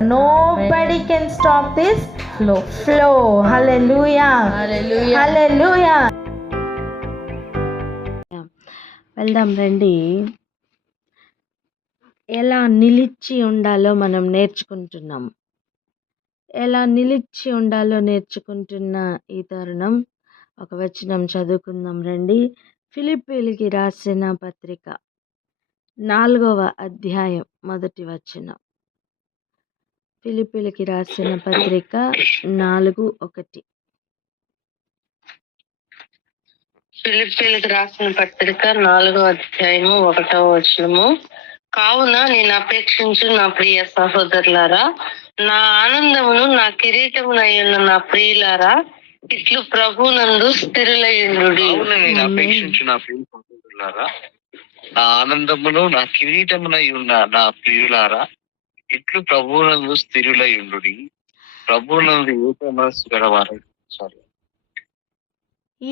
Nobody can stop this flow. Hallelujah. Hallelujah. వెళ్దాం రండి. ఎలా నిలిచి ఉండాలో మనం నేర్చుకుంటున్నాం. ఎలా నిలిచి ఉండాలో నేర్చుకుంటున్న ఈ తరుణం ఒక వచనం చదువుకుందాం రండి. ఫిలిప్పీయులకి రాసిన పత్రిక 4వ అధ్యాయం 1వ వచనం. ఫిలిప్పీయులకి రాసిన పత్రిక 4:1. ఫిలిప్పీయులకు రాసిన పత్రిక 4వ అధ్యాయము 1వ వచనము. కావున నేను అపేక్షించు నా ప్రియ సహోదరులారా, నా ఆనందమును నా కిరీటమునై ఉన్న నా ప్రియులారా, ఇట్లు ప్రభునందు స్థిరులయుండుడి. నేను అపేక్షించు నా ప్రియ సహోదరులారా, నా ఆనందమును నా కిరీటమునై ఉన్న నా ప్రియులారా, ఇట్లు ప్రభువునందు స్థిరులయుండుడి. ప్రభువునందు ఏక మనస్సు గలవారై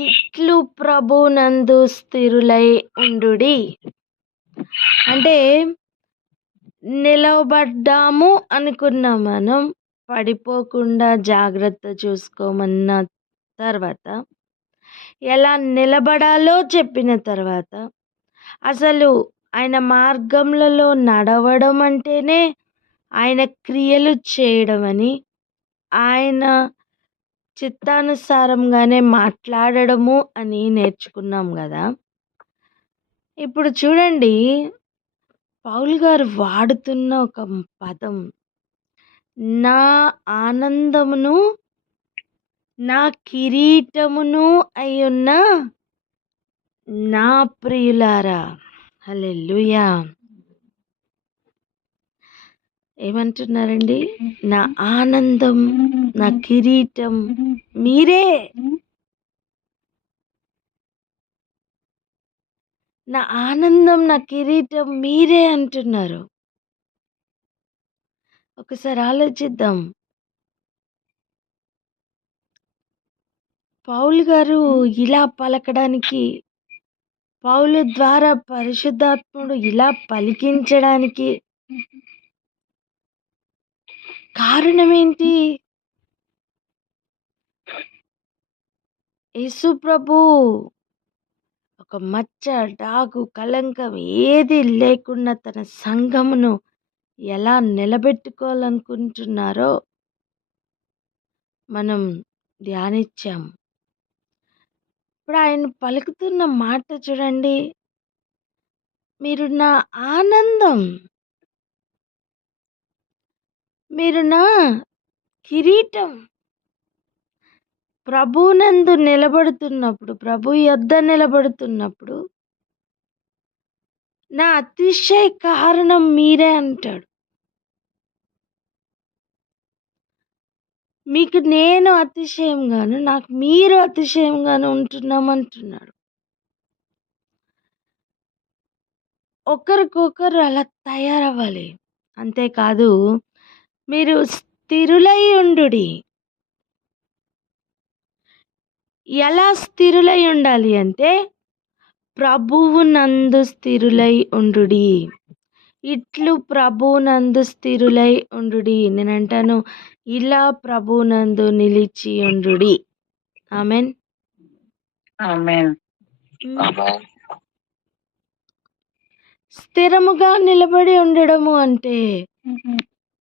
ఇట్లు ప్రభునందు స్థిరులై ఉండుడి అంటే నిలబడ్డాము అనుకున్నాం, మనం పడిపోకుండా జాగ్రత్త చూసుకోమన్న తర్వాత, ఎలా నిలబడాలో చెప్పిన తర్వాత, అసలు ఆయన మార్గములలో నడవడం అంటేనే ఆయన క్రియలు చేయడం అని, ఆయన చిత్తానుసారంగానే మాట్లాడడము అని నేర్చుకున్నాం కదా. ఇప్పుడు చూడండి, పౌలు గారు వాడుతున్న ఒక పదం, నా ఆనందమును నా కిరీటమును అయ్యున్న నా ప్రియులారా. హల్లెలూయా. ఏమంటున్నారండి? నా ఆనందం నా కిరీటం మీరే. నా ఆనందం నా కిరీటం మీరే అంటున్నారు. ఒకసారి ఆలోచిద్దాం. పౌలు గారు ఇలా పలకడానికి, పౌలు ద్వారా పరిశుద్ధాత్ముడు ఇలా పలికించడానికి కారణం ఏంటి? యేసు ప్రభు ఒక మచ్చ, డాగు, కళంకం ఏది లేకుండా తన సంఘమును ఎలా నిలబెట్టుకోవాలనుకుంటున్నారో మనం ధ్యానించాం. ఇప్పుడు ఆయన పలుకుతున్న మాట చూడండి, మీరు నా ఆనందం, మీరు నా కిరీటం. ప్రభునందు నిలబడుతున్నప్పుడు, ప్రభు యొద్ద నిలబడుతున్నప్పుడు నా అతిశయ కారణం మీరే అంటాడు. మీకు నేను అతిశయంగాను, నాకు మీరు అతిశయంగాను ఉంటున్నామంటున్నాడు. ఒకరికొకరు అలా తయారవ్వాలి. అంతేకాదు, మీరు స్థిరులై ఉండుడి. ఎలా స్థిరులై ఉండాలి అంటే, ప్రభువునందు స్థిరులై ఉండుడి. ఇట్లు ప్రభువునందు స్థిరులై ఉండుడి. నేను అంటాను, ఇలా ప్రభువునందు నిలిచి ఉండుడి. ఆమెన్. ఆమేన్. స్థిరముగా నిలబడి ఉండడము అంటే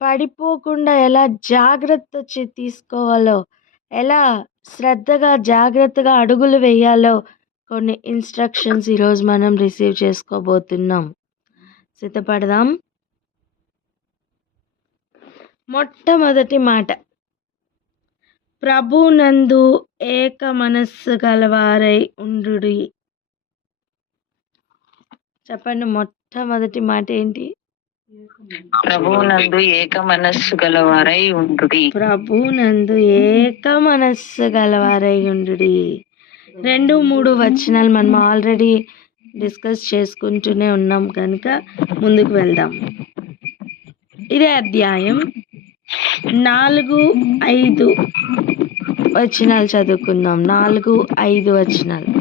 పడిపోకుండా ఎలా జాగ్రత్త తీసుకోవాలో, ఎలా శ్రద్ధగా జాగ్రత్తగా అడుగులు వేయాలో కొన్ని ఇన్స్ట్రక్షన్స్ ఈరోజు మనం రిసీవ్ చేసుకోబోతున్నాం. సిద్ధపడదాం. మొట్టమొదటి మాట, ప్రభునందు ఏక మనస్సు గలవారై ఉండుడి. చెప్పండి, మొట్టమొదటి మాట ఏంటి? ప్రభువునందు ఏక మనస్సు గలవారై ఉండుడి. ప్రభునందు ఏక మనస్సు గలవారై ఉండుడి. 2-3 వచనాలు మనం ఆల్రెడీ డిస్కస్ చేసుకుంటూనే ఉన్నాం కనుక ముందుకు వెళ్దాం. ఇదే అధ్యాయం 4-5 వచనాలు చదువుకుందాం. 4-5 వచనాలు.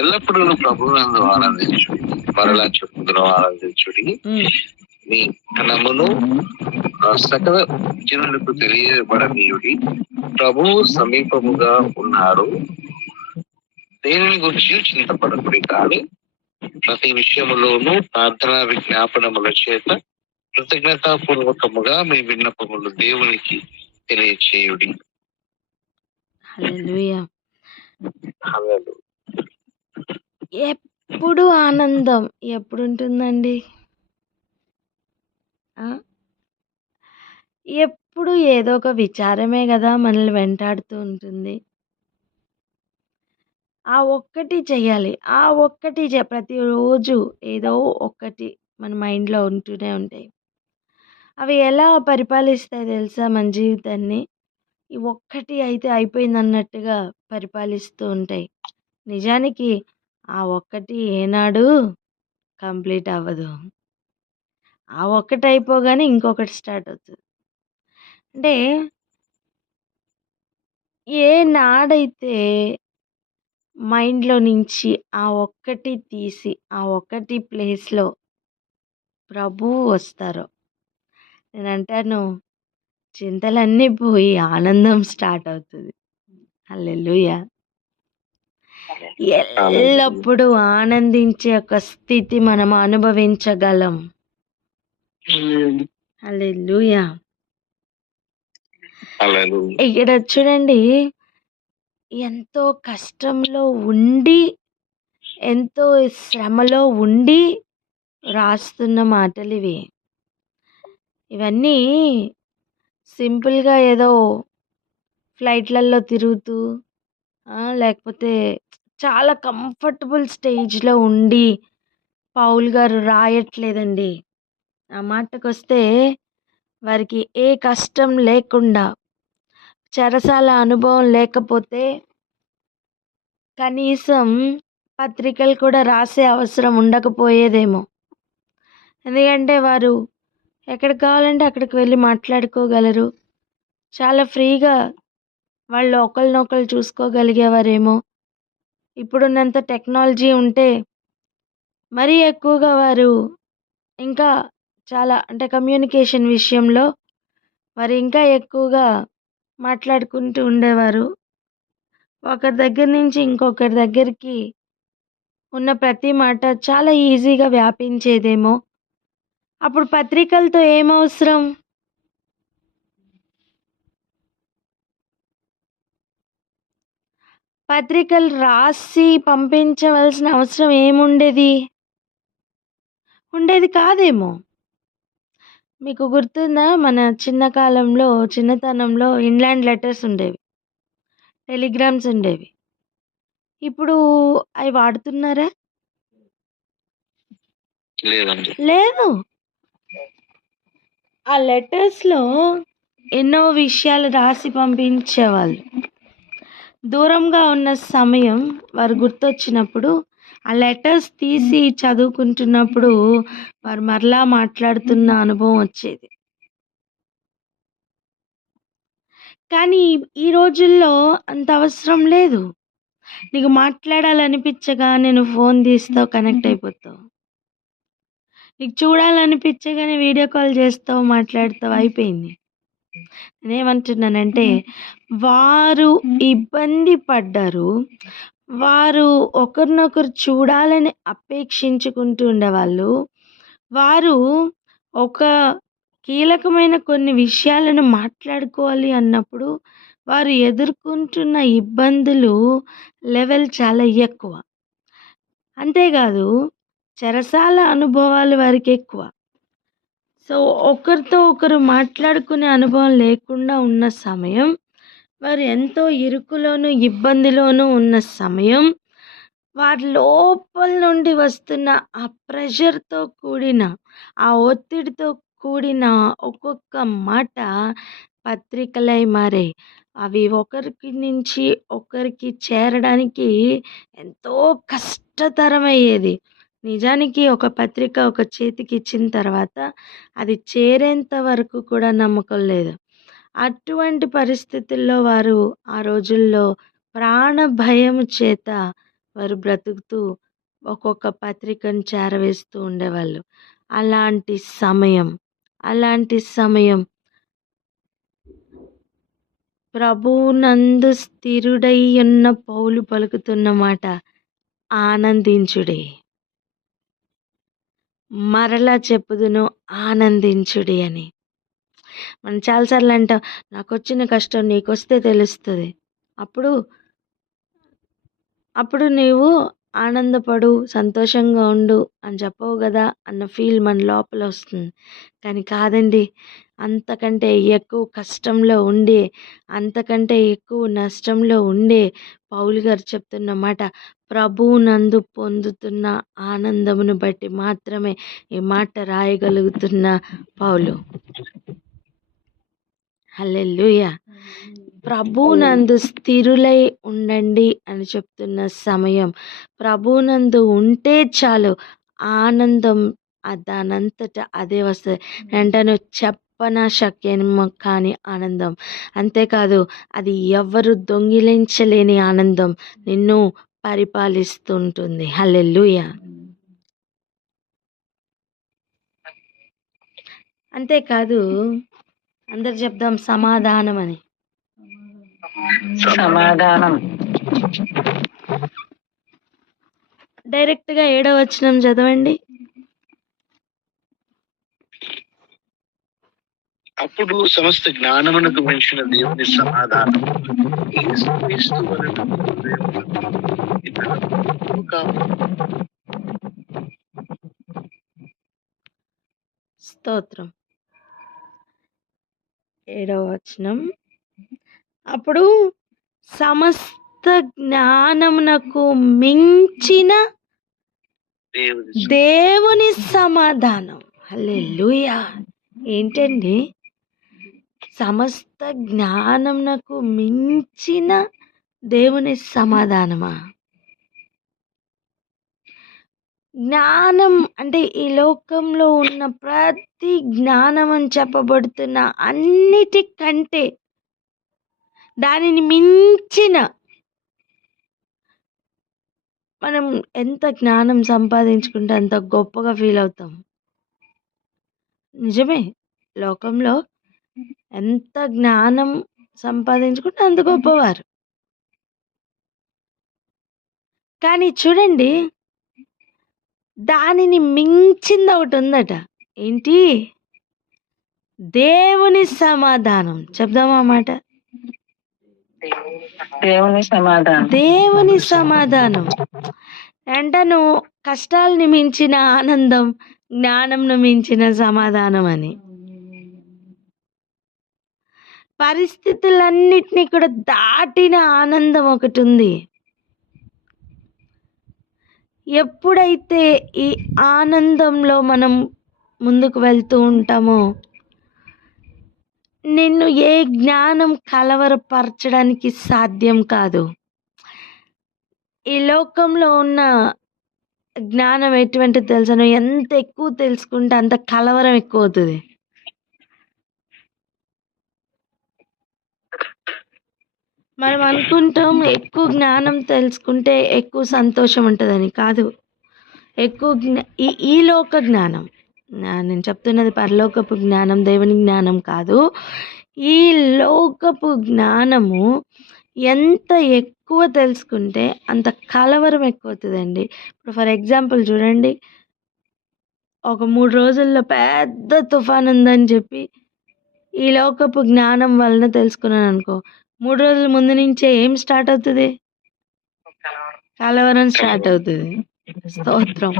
ఎల్లప్పుడూ ప్రభువునందు ఆనందించుడి, మరలా చెప్పుదును ఆనందించుడి. మీ ధనమును సకల జనులకు తెలియబడనీయుడి, ప్రభువు సమీపముగా ఉన్నాడు. దేనిని గురించి చింతపడకుడి, కానీ ప్రతి విషయములోనూ ప్రార్థనా విజ్ఞాపనముల చేత కృతజ్ఞతాపూర్వకముగా మీ విన్నపములు దేవునికి తెలియచేయుడి. హల్లెలూయా. హల్లెలూయా. ఎప్పుడు ఆనందం ఎప్పుడు ఉంటుందండి? ఆ? ఎప్పుడు ఏదో ఒక విచారమే కదా మనల్ని వెంటాడుతూ ఉంటుంది. ఆ ఒక్కటి చెయ్యాలి. ఆ ఒక్కటి ప్రతిరోజు ఏదో ఒక్కటి మన మైండ్‌లో ఉంటూనే ఉంటాయి. అవి ఎలా పరిపాలిస్తాయి తెలుసా మన జీవితాన్ని? ఈ ఒక్కటి అయితే అయిపోయిందన్నట్టుగా పరిపాలిస్తూ ఉంటాయి. నిజానికి ఆ ఒక్కటి ఏనాడు కంప్లీట్ అవ్వదు. ఆ ఒక్కటి అయిపోగానే ఇంకొకటి స్టార్ట్ అవుతది. అంటే ఏనాడైతే మైండ్‌లో నుంచి ఆ ఒక్కటి తీసి, ఆ ఒక్కటి ప్లేస్‌లో ప్రభువు వస్తారో, నేనంటాను చింతలన్నీ పోయి ఆనందం స్టార్ట్ అవుతది. హల్లెలూయా. ఎల్లప్పుడూ ఆనందించే ఒక స్థితి మనం అనుభవించగలం. హల్లెలూయా. హల్లెలూయా. ఇక్కడ చూడండి, ఎంతో కష్టంలో ఉండి, ఎంతో శ్రమలో ఉండి రాస్తున్న మాటలివి. ఇవన్నీ సింపుల్‌గా ఏదో ఫ్లైట్‌లలో తిరుగుతూ లేకపోతే చాలా కంఫర్టబుల్ స్టేజ్‌లో ఉండి పౌలు గారు రాయట్లేదండి. ఆ మాటకొస్తే వారికి ఏ కష్టం లేకుండా, చెరసాల అనుభవం లేకపోతే కనీసం పత్రికలు కూడా రాసే అవసరం ఉండకపోయేదేమో. ఎందుకంటే వారు ఎక్కడికి కావాలంటే అక్కడికి వెళ్ళి మాట్లాడుకోగలరు. చాలా ఫ్రీగా వాళ్ళు ఒకళ్ళనొకళ్ళు చూసుకోగలిగేవారేమో. ఇప్పుడున్నంత టెక్నాలజీ ఉంటే మరీ ఎక్కువగా వారు ఇంకా చాలా అంటే కమ్యూనికేషన్ విషయంలో వారు ఇంకా ఎక్కువగా మాట్లాడుకుంటూ ఉండేవారు. ఒకరి దగ్గర నుంచి ఇంకొకరి దగ్గరికి ఉన్న ప్రతి మాట చాలా ఈజీగా వ్యాపించేదేమో. అప్పుడు పత్రికలతో ఏమవసరం? పత్రికలు రాసి పంపించవలసిన అవసరం ఏముండేది? ఉండేది కాదేమో. మీకు గుర్తుందా? మన చిన్నతనంలో ఇన్‌లాండ్ లెటర్స్ ఉండేవి. టెలిగ్రామ్స్ ఉండేవి. ఇప్పుడు అవి వాడుతున్నారా? లేదండి. లేదు. ఆ లెటర్స్‌లో ఎన్నో విషయాలు రాసి పంపించేవాళ్ళు. దూరంగా ఉన్న సమయం వారు గుర్తొచ్చినప్పుడు ఆ లెటర్స్ తీసి చదువుకుంటున్నప్పుడు వారు మరలా మాట్లాడుతున్న అనుభవం వచ్చేది. కానీ ఈ రోజుల్లో అంత అవసరం లేదు. నీకు మాట్లాడాలనిపించగానే నువ్వు ఫోన్ తీస్తావు, కనెక్ట్ అయిపోతావు. నీకు చూడాలనిపించగానే వీడియో కాల్ చేస్తావు, మాట్లాడతావు, అయిపోయింది. నేనేమంటున్నానంటే వారు ఇబ్బంది పడ్డారు. వారు ఒకరినొకరు చూడాలని అపేక్షించుకుంటూ ఉండేవాళ్ళు. వారు ఒక కీలకమైన కొన్ని విషయాలను మాట్లాడుకోవాలి అన్నప్పుడు వారు ఎదుర్కొంటున్న ఇబ్బందులు లెవెల్ చాలా ఎక్కువ. అంతేకాదు చెరసాల అనుభవాలు వారికి ఎక్కువ. సో, ఒకరితో ఒకరు మాట్లాడుకునే అనుభవం లేకుండా ఉన్న సమయం, వారు ఎంతో ఇరుకులోను, ఇబ్బందిలోనూ ఉన్న సమయం, వారి లోపల నుండి వస్తున్న ఆ ప్రెషర్‌తో కూడిన, ఆ ఒత్తిడితో కూడిన ఒక్కొక్క మాట పత్రికలై మారాయి. అవి ఒకరికి నుంచి ఒకరికి చేరడానికి ఎంతో కష్టతరమయ్యేది. నిజానికి ఒక పత్రిక ఒక చేతికి ఇచ్చిన తర్వాత అది చేరేంత వరకు కూడా నమ్మకం లేదు. అటువంటి పరిస్థితుల్లో వారు ఆ రోజుల్లో ప్రాణ భయం చేత వారు బ్రతుకుతూ ఒక్కొక్క పత్రికను చేరవేస్తూ ఉండేవాళ్ళు. అలాంటి సమయం ప్రభువునందు స్థిరుడై ఉన్న పౌలు పలుకుతున్న మాట ఆనందించుడి. మరలా చెప్పుదును ఆనందించుడి అని. మనం చాలాసార్లు అంటాం, నాకు వచ్చిన కష్టం నీకు వస్తే తెలుస్తుంది, అప్పుడు నీవు ఆనందపడు, సంతోషంగా ఉండు అని చెప్పవు కదా అన్న ఫీల్ మన లోపల వస్తుంది. కానీ కాదండి, అంతకంటే ఎక్కువ కష్టంలో ఉండి, అంతకంటే ఎక్కువ నష్టంలో ఉండి పౌలు గారు చెప్తున్న మాట, ప్రభువునందు పొందుతున్న ఆనందమును బట్టి మాత్రమే ఈ మాట రాయగలుగుతున్న పౌలు. హల్లెలూయా. ప్రభువునందు స్థిరులై ఉండండి అని చెప్తున్న సమయం, ప్రభువునందు ఉంటే చాలు ఆనందం దానంతట అదే వస్తుంది. వెంటనే చెప్పన శక్యము కాని ఆనందం. అంతేకాదు, అది ఎవరు దొంగిలించలేని ఆనందం నిన్ను పరిపాలిస్తుంటుంది. హల్లెలూయా. అంతేకాదు, అందరు చెప్దాం సమాధానం అని. సమాధానం. డైరెక్ట్గా 7వ వచనం చదవండి. అప్పుడు సమస్త జ్ఞానమునకు మించిన దేవుని సమాధానం యేసుక్రీస్తు వలన ఇతరులకు కాదు. స్తోత్రం. 7వ వచనం, అప్పుడు సమస్త జ్ఞానమునకు మించిన దేవుని సమాధానం. హల్లెలూయా. ఏంటండి? సమస్త జ్ఞానమునకు మించిన దేవుని సమాధానమా? జ్ఞానం అంటే ఈ లోకంలో ఉన్న ప్రతి జ్ఞానం అని చెప్పబడుతున్న అన్నిటికంటే దానిని మించిన, మనం ఎంత జ్ఞానం సంపాదించుకుంటే అంత గొప్పగా ఫీల్ అవుతాం. నిజమే, లోకంలో ఎంత జ్ఞానం సంపాదించుకుంటే అంత గొప్పవారు. కానీ చూడండి, దానిని మించింది ఒకటి ఉందట. ఏంటి? దేవుని సమాధానం. చెప్దామా మాట? దేవుని సమాధానం. దేవుని సమాధానం అంటను కష్టాలని మించిన ఆనందం, జ్ఞానంను మించిన సమాధానం అని. పరిస్థితులన్నిటినీ కూడా దాటిన ఆనందం ఒకటి ఉంది. ఎప్పుడైతే ఈ ఆనందంలో మనం ముందుకు వెళ్తూ ఉంటామో, నిన్ను ఏ జ్ఞానం కలవరపరచడానికి సాధ్యం కాదు. ఈ లోకంలో ఉన్న జ్ఞానం ఎటువంటిది తెలుసా? నువ్వు ఎంత ఎక్కువ తెలుసుకుంటే అంత కలవరం ఎక్కువ అవుతుంది. మనం అనుకుంటాం ఎక్కువ జ్ఞానం తెలుసుకుంటే ఎక్కువ సంతోషం ఉంటుందని. కాదు, ఎక్కువ ఈ లోక జ్ఞానం, నేను చెప్తున్నది పరలోకపు జ్ఞానం, దేవుని జ్ఞానం కాదు. ఈ లోకపు జ్ఞానము ఎంత ఎక్కువ తెలుసుకుంటే అంత కలవరం ఎక్కువ అవుతుందండి. ఇప్పుడు ఫర్ ఎగ్జాంపుల్ చూడండి, ఒక 3 రోజుల్లో పెద్ద తుఫాన్ ఉందని చెప్పి ఈ లోకపు జ్ఞానం వలన తెలుసుకున్నాను అనుకో, 3 రోజుల ముందు నుంచే ఏం స్టార్ట్ అవుతుంది? కలవరం స్టార్ట్ అవుతుంది. స్తోత్రం.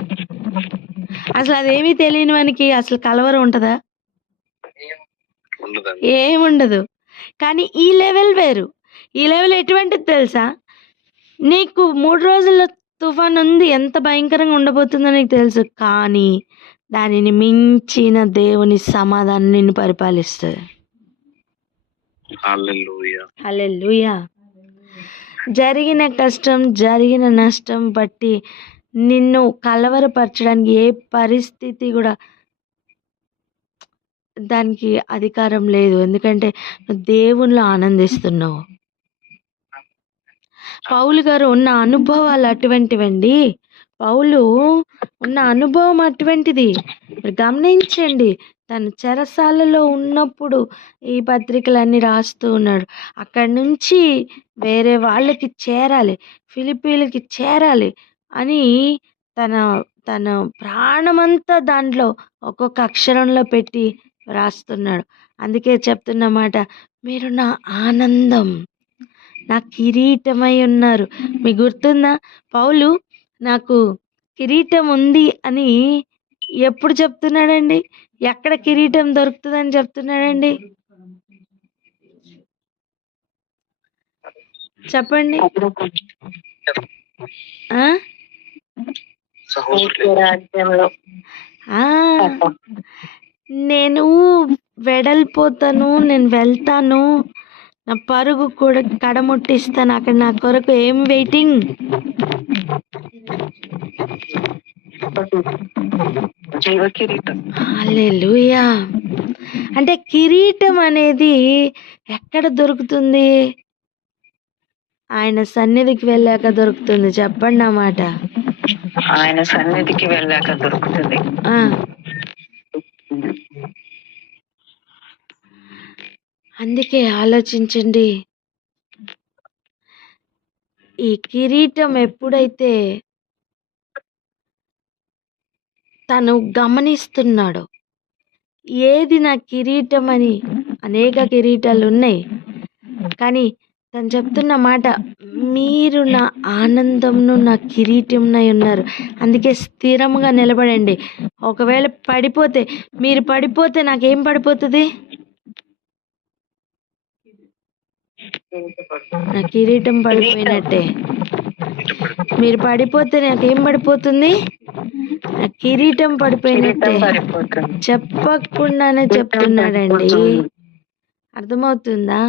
అసలు అదేమీ తెలియని వానికి అసలు కలవరం ఉంటుందా? ఏముండదు. కానీ ఈ లెవెల్ వేరు. ఈ లెవెల్ ఎటువంటిది తెలుసా? నీకు 3 రోజుల్లో తుఫాన్ ఉంది, ఎంత భయంకరంగా ఉండబోతుందో నీకు తెలుసు. కానీ దానిని మించిన దేవుని సమాధానం నిన్ను పరిపాలిస్తుంది. హల్లెలూయా. జరిగిన కష్టం, జరిగిన నష్టం బట్టి నిన్ను కలవరపరచడానికి ఏ పరిస్థితి కూడా దానికి అధికారం లేదు. ఎందుకంటే నువ్వు దేవునిలో ఆనందిస్తున్నావు. పౌలు గారు ఉన్న అనుభవాలు అటువంటివండి. పౌలు ఉన్న అనుభవం అటువంటిది. మీరు గమనించండి, తను చెరసాలలో ఉన్నప్పుడు ఈ పత్రికలన్నీ రాస్తూ ఉన్నాడు. అక్కడి నుంచి వేరే వాళ్ళకి చేరాలి, ఫిలిప్పీలకి చేరాలి అని తన తన ప్రాణమంతా దాంట్లో ఒక్కొక్క అక్షరంలో పెట్టి రాస్తున్నాడు. అందుకే చెప్తున్నమాట, మీరు నా ఆనందం, నా కిరీటమై ఉన్నారు. మీకు గుర్తుందా? పౌలు నాకు కిరీటం ఉంది అని ఎప్పుడు చెప్తున్నాడండి? ఎక్కడ కిరీటం దొరుకుతుందని చెప్తున్నాడండి? చెప్పండి. ఆ? రాజ్యంలో ఆ, నేను వెడల్పోతాను, నేను వెళ్తాను, నా పరుగు కూడా కడముట్టిస్తాను. అక్కడ నా కొరకు ఏం వెయిటింగ్? జీవ కిరీటం. హల్లెలూయా. అంటే కిరీటం అనేది ఎక్కడ దొరుకుతుంది? ఆయన సన్నిధికి వెళ్ళాక దొరుకుతుంది. చెప్పండి ఆ మాట. ఆయన సన్నిధికి వెళ్ళాక దొరుకుతుంది. ఆ, అందుకే ఆలోచించండి. ఈ కిరీటం ఎప్పుడైతే తను గమనిస్తున్నాడో, ఏది నా కిరీటం అని, అనేక కిరీటాలు ఉన్నాయి, కానీ తను చెప్తున్న మాట, మీరు నా ఆనందంను, నా కిరీటంనై ఉన్నారు. అందుకే స్థిరంగా నిలబడండి. ఒకవేళ పడిపోతే, మీరు పడిపోతే నాకేం పడిపోతుంది? నా కిరీటం పడిపోయినట్టే. మీరు పడిపోతే నాకేం పడిపోతుంది? నా కిరీటం పడిపోయినట్టే. పడిపోతుంది. చెప్పకుండానే చెప్తున్నాడండి. అర్థమవుతుందా?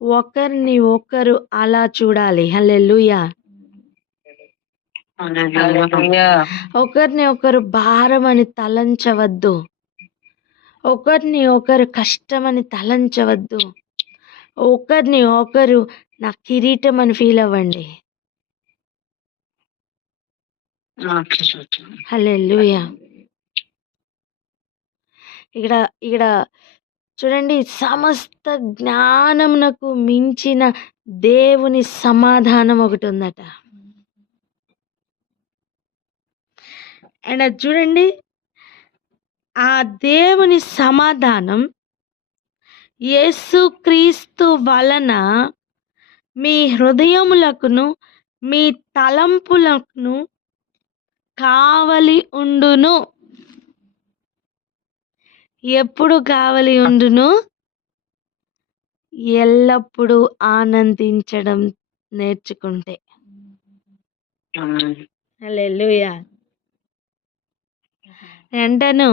ఒకరిని ఒకరు అలా చూడాలి. హల్లెలూయా. హల్లెలూయా. ఒకరిని ఒకరు భారమని తలంచవద్దు, ఒకరిని ఒకరు కష్టమని తలంచవద్దు, ఒకరిని ఒకరు నా కిరీటం అని ఫీల్ అవ్వండి. హల్లెలూయా. ఇక్కడ ఇక్కడ చూడండి, సమస్త జ్ఞానమునకు మించిన దేవుని సమాధానం ఒకటి ఉందట. అండ్ అది చూడండి, ఆ దేవుని సమాధానం యేసుక్రీస్తు వలన మీ హృదయములకును మీ తలంపులకును కావలి ఉండును. ఎప్పుడు కావలి ఉండును? ఎల్లప్పుడూ ఆనందించడం నేర్చుకుంటే. హల్లెలూయా. వెంటను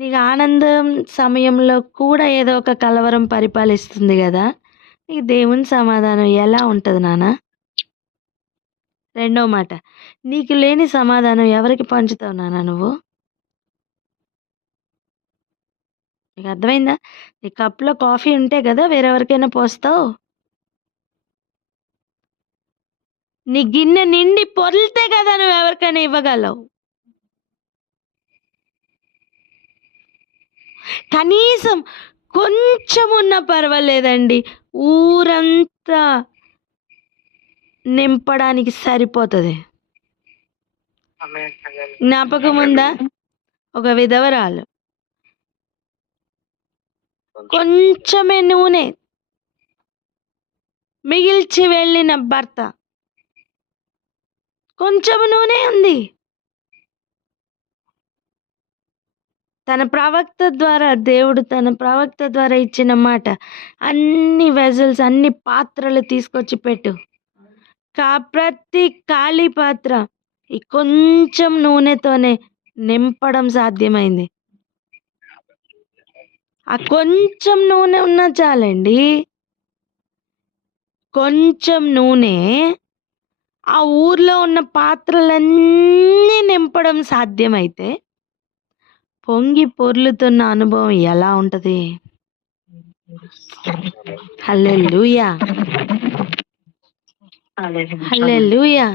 నీకు ఆనందం సమయంలో కూడా ఏదో ఒక కలవరం పరిపాలిస్తుంది కదా, నీకు దేవుని సమాధానం ఎలా ఉంటుంది నాన్న? రెండో మాట, నీకు లేని సమాధానం ఎవరికి పంచుతావు నాన్న నువ్వు? నీకు అర్థమైందా? నీ కప్లో కాఫీ ఉంటే కదా వేరెవరికైనా పోస్తావు. నీ గిన్నె నిండి పొర్లితే కదా నువ్వు ఎవరికైనా ఇవ్వగలవు. కనీసం కొంచెం ఉన్నా పర్వాలేదండి, ఊరంతా నింపడానికి సరిపోతుంది. జ్ఞాపకం ఉందా? ఒక విధవరాలు కొంచెమే నూనె మిగిల్చి వెళ్ళిన భర్త, కొంచెం నూనె ఉంది. తన ప్రవక్త ద్వారా, దేవుడు తన ప్రవక్త ద్వారా ఇచ్చిన మాట, అన్ని వెజల్స్, అన్ని పాత్రలు తీసుకొచ్చి పెట్టు. ప్రతి ఖాళీ పాత్ర ఈ కొంచెం నూనెతోనే నింపడం సాధ్యమైంది. ఆ కొంచెం నూనె ఉన్నా చాలండి. కొంచెం నూనె ఆ ఊర్లో ఉన్న పాత్రలన్నీ నింపడం సాధ్యమైతే పొంగి పొర్లుతున్న అనుభవం ఎలా ఉంటుంది? హల్లెలూయా. హల్లెలూయా.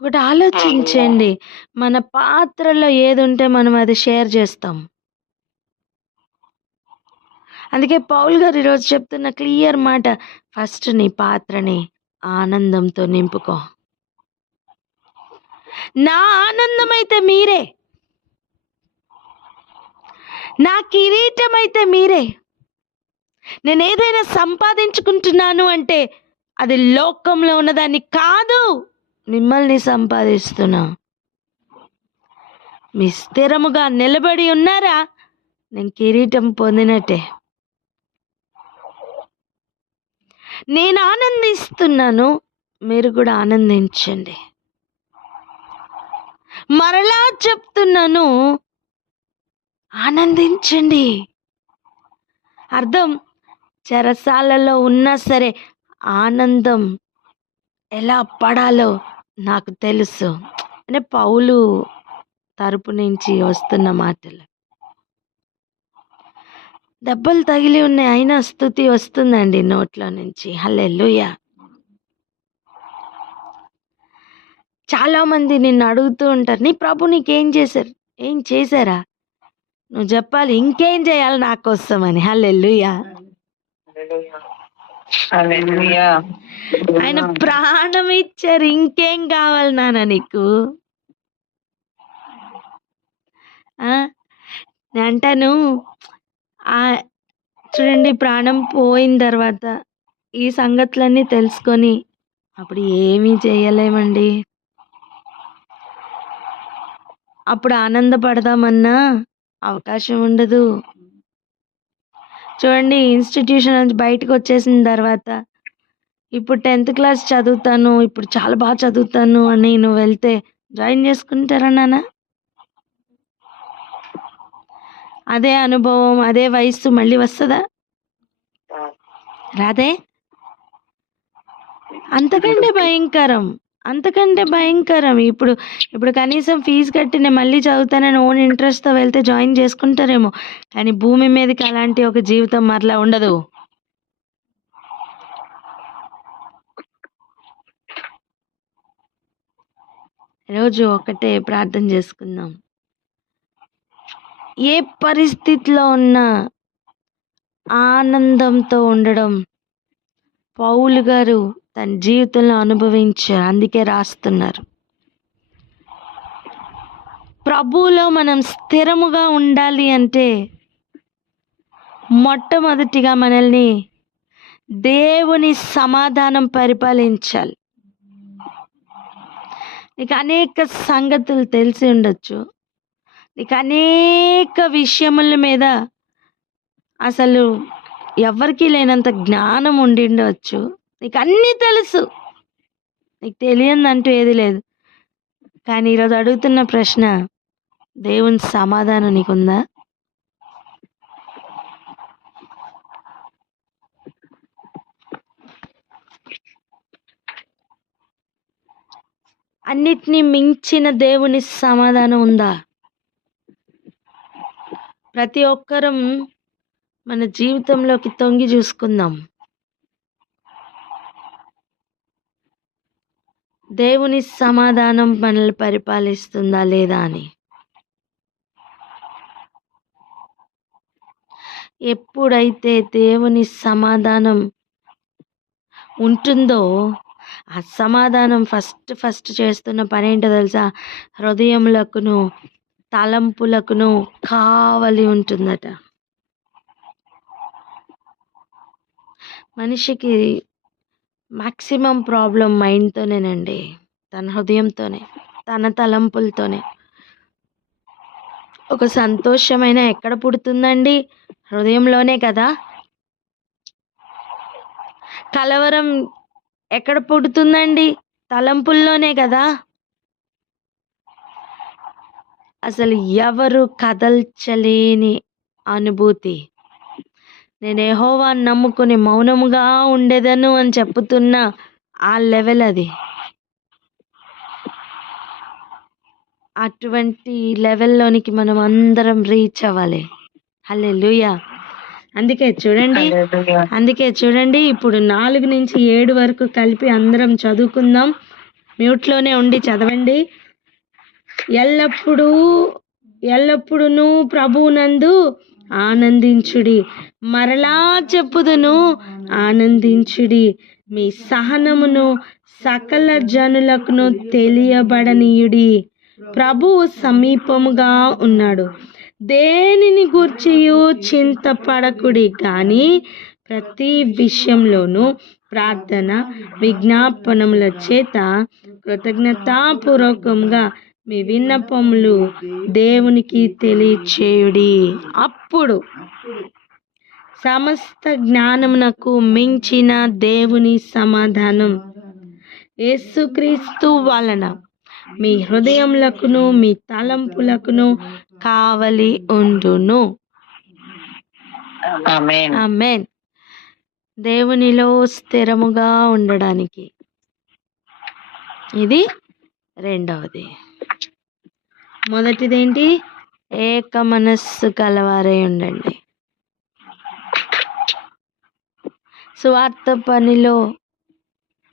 ఒకటి ఆలోచించండి, మన పాత్రలో ఏది ఉంటే మనం అది షేర్ చేస్తాం. అందుకే పౌలు గారు ఈరోజు చెప్తున్న క్లియర్ మాట, ఫస్ట్ నీ పాత్రని ఆనందంతో నింపుకో. నా ఆనందం అయితే మీరే, నా కిరీటం అయితే మీరే. నేను ఏదైనా సంపాదించుకుంటున్నాను అంటే అది లోకంలో ఉన్నదాన్ని కాదు, మిమ్మల్ని సంపాదిస్తున్నా. మీ స్థిరముగా నిలబడి ఉన్నారా, నేను కిరీటం పొందినట్టే. నేను ఆనందిస్తున్నాను, మీరు కూడా ఆనందించండి. మరలా చెప్తున్నాను, ఆనందించండి. అర్థం, చెరసాలలో ఉన్నా సరే ఆనందం ఎలా పడాలో నాకు తెలుసు అంటే పౌలు తరపు నుంచి వస్తున్న మాటలు. దెబ్బలు తగిలి ఉన్నాయి, అయినా స్తుతి వస్తుందండి నోట్లో నుంచి. హల్లెలూయా. చాలా మంది నిన్ను అడుగుతూ ఉంటారు, నీ ప్రభు నీకేం చేశారు? ఏం చేశారా? నువ్వు చెప్పాలి, ఇంకేం చేయాలి నా కోసం అని. హల్లెలూయా. హల్లెలూయా. ఆయన ప్రాణం ఇచ్చారు, ఇంకేం కావాలి నాన్న నీకు? నేను అంటాను, చూడండి, ప్రాణం పోయిన తర్వాత ఈ సంగతులన్నీ తెలుసుకొని అప్పుడు ఏమీ చేయలేమండి. అప్పుడు ఆనందపడదామన్నా అవకాశం ఉండదు. చూడండి, ఇన్స్టిట్యూషన్ నుంచి బయటకు వచ్చేసిన తర్వాత ఇప్పుడు 10th క్లాస్ చదువుతాను, ఇప్పుడు చాలా బాగా చదువుతాను అని నువ్వు వెళ్తే జాయిన్ చేసుకుంటారా నాన్న? అదే అనుభవం, అదే వయస్సు మళ్ళీ వస్తుందా? రాదే. అంతకంటే భయంకరం, అంతకంటే భయంకరం. ఇప్పుడు కనీసం ఫీజు కట్టి నేను మళ్ళీ చదువుతానని ఓన్ ఇంట్రెస్ట్తో వెళ్తే జాయిన్ చేసుకుంటారేమో, కానీ భూమి మీదకి అలాంటి ఒక జీవితం మరలా ఉండదు. రోజు ఒకటే ప్రార్థన చేసుకుందాం. ఏ పరిస్థితిలో ఉన్నా ఆనందంతో ఉండడం పౌలు గారు తన జీవితంలో అనుభవించారు, అందుకే రాస్తున్నారు. ప్రభువులో మనం స్థిరముగా ఉండాలి అంటే మొట్టమొదటిగా మనల్ని దేవుని సమాధానం పరిపాలించాలి. నీకు అనేక సంగతులు తెలిసి ఉండొచ్చు, నీకు అనేక విషయముల మీద అసలు ఎవరికీ లేనంత జ్ఞానం ఉండి ఉండవచ్చు, నీకు అన్నీ తెలుసు, నీకు తెలియదంటూ ఏది లేదు. కానీ ఈరోజు అడుగుతున్న ప్రశ్న, దేవుని సమాధానం నీకుందా? అన్నిటినీ మించిన దేవుని సమాధానం ఉందా? ప్రతి ఒక్కరం మన జీవితంలోకి తొంగి చూసుకుందాం. దేవుని సమాధానం మనల్ని పరిపాలిస్తుందా లేదా అని. ఎప్పుడైతే దేవుని సమాధానం ఉంటుందో ఆ సమాధానం ఫస్ట్ చేస్తున్న పని ఏంటో తెలుసా? హృదయములకును తలంపులకును కావలి ఉంటుందట. మనిషికి మ్యాక్సిమం ప్రాబ్లం మైండ్తోనేనండి, తన హృదయంతోనే, తన తలంపులతోనే. ఒక సంతోషమైన ఎక్కడ పుడుతుందండి? హృదయంలోనే కదా. కలవరం ఎక్కడ పుడుతుందండి? తలంపుల్లోనే కదా. అసలు ఎవరు కదల్చలేని అనుభూతి. నేను యెహోవాను నమ్ముకుని మౌనముగా ఉండేదను అని చెప్పుతున్న ఆ లెవెల్ అది. అటువంటి లెవెల్లోనికి మనం అందరం రీచ్ అవ్వాలి. హల్లెలూయా. అందుకే చూడండి, ఇప్పుడు 4 నుంచి 7 వరకు కలిపి అందరం చదువుకుందాం. మ్యూట్లోనే ఉండి చదవండి. ఎల్లప్పుడూ ప్రభువునందు ఆనందించుడి. మరలా చెప్పుదును, ఆనందించుడి. మీ సహనమును సకల జనులకును తెలియబడనీయుడి. ప్రభువు సమీపముగా ఉన్నాడు. దేనిని గూర్చియు చింతపడకుడి, కానీ ప్రతి విషయంలోనూ ప్రార్థన విజ్ఞాపనముల చేత కృతజ్ఞతాపూర్వకంగా మీ విన్నపములు దేవునికి తెలియచేయుడి. అప్పుడు సమస్త జ్ఞానమునకు మించిన దేవుని సమాధానం యేసుక్రీస్తు వలన మీ హృదయములకును మీ తలంపులకును కావలి ఉండును. ఆమేన్. ఆమేన్. దేవునిలో స్థిరముగా ఉండడానికి ఇది రెండవది. మొదటిదేంటి? ఏక మనస్సు కలవారై ఉండండి. స్వార్థ పనిలో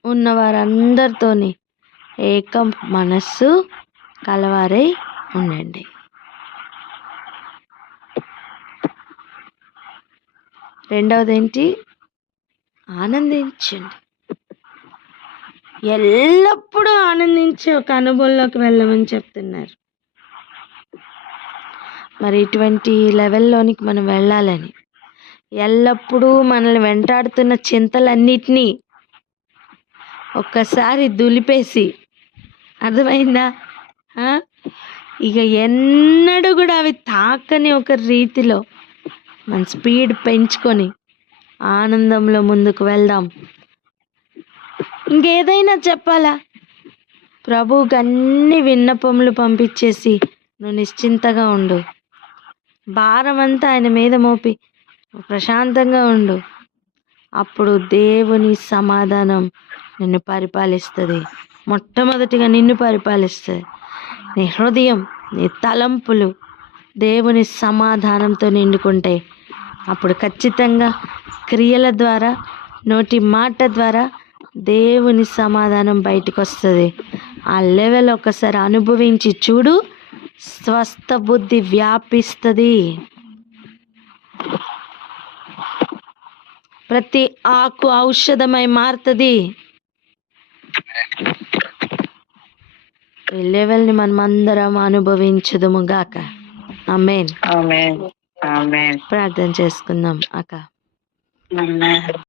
ఉన్న వారందరితోని ఏక మనస్సు కలవారై ఉండండి. రెండవదేంటి? ఆనందించండి. ఎల్లప్పుడూ ఆనందించే ఒక అనుభవంలోకి వెళ్ళమని చెప్తున్నారు. మరి ఇటువంటి లెవెల్లోనికి మనం వెళ్ళాలని, ఎల్లప్పుడూ మనల్ని వెంటాడుతున్న చింతలన్నిటినీ ఒక్కసారి దులిపేసి, అర్థమైందా? ఇక ఎన్నడూ కూడా అవి తాకని ఒక రీతిలో మన స్పీడ్ పెంచుకొని ఆనందంలో ముందుకు వెళ్దాం. ఇంకేదైనా చెప్పాలా? ప్రభువుకి అన్ని విన్నపములు పంపించేసి నువ్వు నిశ్చింతగా ఉండు. భారం అంతా ఆయన మీద మోపి ప్రశాంతంగా ఉండు. అప్పుడు దేవుని సమాధానం నిన్ను పరిపాలిస్తుంది. మొట్టమొదటిగా నిన్ను పరిపాలిస్తుంది. నీ హృదయం, నీ తలంపులు దేవుని సమాధానంతో నిండుకుంటాయి. అప్పుడు ఖచ్చితంగా క్రియల ద్వారా, నోటి మాట ద్వారా దేవుని సమాధానం బయటకు వస్తుంది. ఆ లెవెల్ ఒకసారి అనుభవించి చూడు, స్వస్థ బుద్ధి వ్యాపిస్తుంది. ప్రతి ఆకు ఔషధమై మారుతుంది. ఈ లెవెల్ని మనం అందరం అనుభవించుదుము గాక. ఆమేన్. ఆమేన్. ఆమేన్. ప్రార్థన చేసుకుందాం అక్క. ఆమేన్.